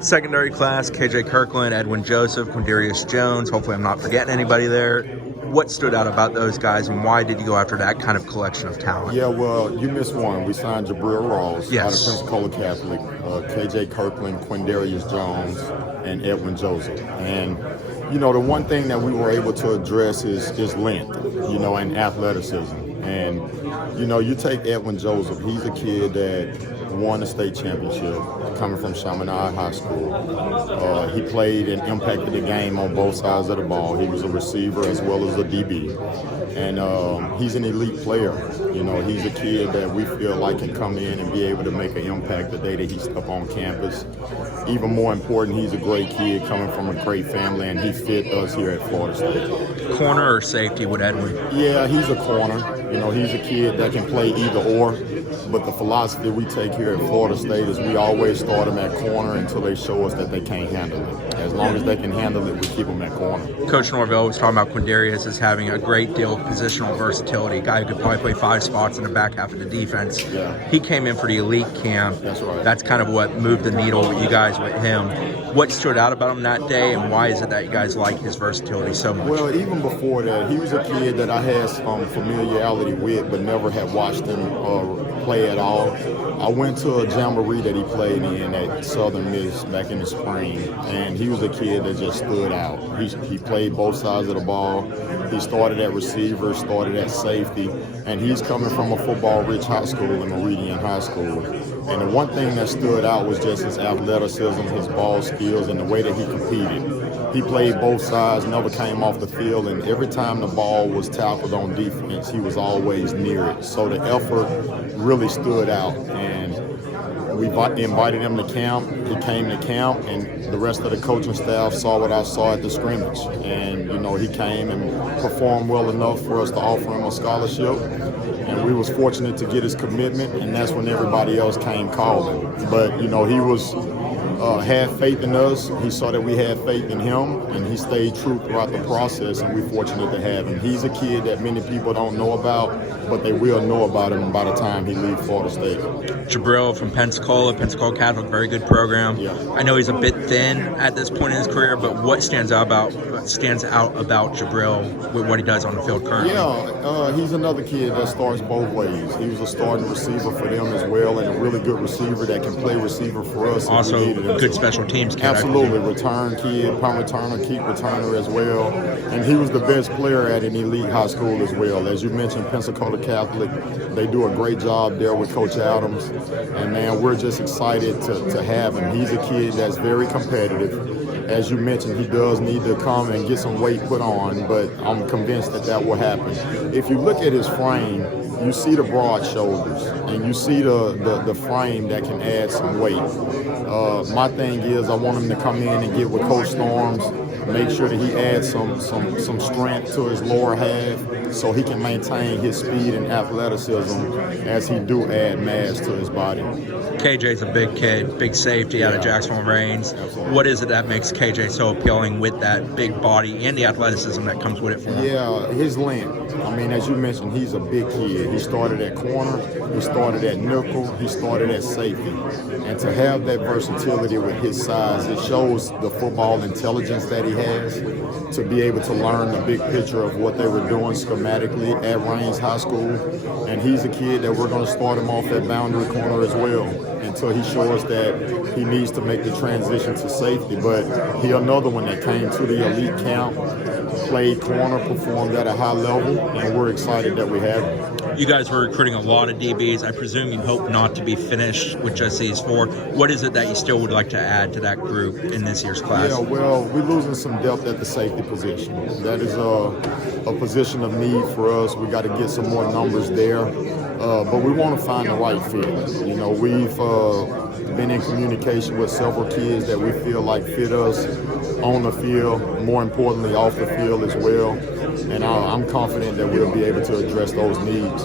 Secondary class, KJ Kirkland, Edwin Joseph, Quindarius Jones. Hopefully I'm not forgetting anybody there. What stood out about those guys, and why did you go after that kind of collection of talent? Yeah, well, you missed one. We signed Jabril Ross out of Pensacola Catholic, KJ Kirkland, Quindarius Jones, and Edwin Joseph. And, you know, the one thing that we were able to address is length, you know, and athleticism. And, you know, you take Edwin Joseph, he's a kid that won a state championship coming from Chaminade High School. He played and impacted the game on both sides of the ball. He was a receiver as well as a DB. And he's an elite player. You know, he's a kid that we feel like can come in and be able to make an impact the day that he's up on campus. Even more important, he's a great kid coming from a great family, and he fit us here at Florida State. Corner or safety with Edwin? Yeah, he's a corner. You know, he's a kid that can play either or. But the philosophy we take here at Florida State is we always start them at corner until they show us that they can't handle it. As long as they can handle it, we keep them at corner. Coach Norvell was talking about Quindarius as having a great deal of positional versatility. A guy who could probably play 5 spots in the back half of the defense. Yeah. He came in for the elite camp. That's right. That's kind of what moved the needle with you guys with him. What stood out about him that day, and why is it that you guys like his versatility so much? Well, even before that, he was a kid that I had some familiarity with, but never had watched him play at all. I went to a jamboree that he played in at Southern Miss back in the spring, and he was a kid that just stood out. He played both sides of the ball. He started at receiver, started at safety, and he's coming from a football-rich high school in Meridian High School. And the one thing that stood out was just his athleticism, his ball skills, and the way that he competed. He played both sides, never came off the field, and every time the ball was tackled on defense, he was always near it. So the effort really stood out, and we invited him to camp. He came to camp, and the rest of the coaching staff saw what I saw at the scrimmage. And, you know, he came and performed well enough for us to offer him a scholarship. And we was fortunate to get his commitment, and that's when everybody else came calling. But, you know, he was had faith in us. He saw that we had faith in him, and he stayed true throughout the process, and we're fortunate to have him. He's a kid that many people don't know about, but they will know about him by the time he leaves Florida State. Jabril from Pensacola Catholic, very good program. Yeah. I know he's a bit thin at this point in his career, but what stands out about Jabril with what he does on the field currently? Yeah, he's another kid that starts both ways. He was a starting receiver for them as well, and a really good receiver that can play receiver for us. Also, good special teams kid. Absolutely, return kid, punt returner, keep returner as well. And he was the best player at an elite high school as well. As you mentioned, Pensacola Catholic, they do a great job there with Coach Adams. And man, we're just excited to have him. He's a kid that's very competitive. As you mentioned, he does need to come and get some weight put on, but I'm convinced that will happen. If you look at his frame, you see the broad shoulders, and you see the frame that can add some weight. My thing is I want him to come in and get with Coach Storms, make sure that he adds some strength to his lower half so he can maintain his speed and athleticism as he do add mass to his body. KJ's a big kid, big safety out of Jacksonville Reigns. Absolutely. What is it that makes KJ so appealing with that big body and the athleticism that comes with it for him? Yeah, his length. I mean, as you mentioned, he's a big kid. He started at corner, he started at nickel, he started at safety. And to have that versatility with his size, it shows the football intelligence that he has to be able to learn the big picture of what they were doing schematically at Reigns High School. And he's a kid that we're going to start him off at boundary corner as well until he shows that he needs to make the transition to safety. But he another one that came to the elite camp, played corner, performed at a high level, and we're excited that we have him. You guys were recruiting a lot of DBs. I presume you hope not to be finished with just these 4. What is it that you still would like to add to that group in this year's class? Yeah, well, we're losing some depth at the safety position. That is a position of need for us. We got to get some more numbers there, but we want to find the right fit. You know, we've been in communication with several kids that we feel like fit us on the field, more importantly off the field as well. And I'm confident that we'll be able to address those needs.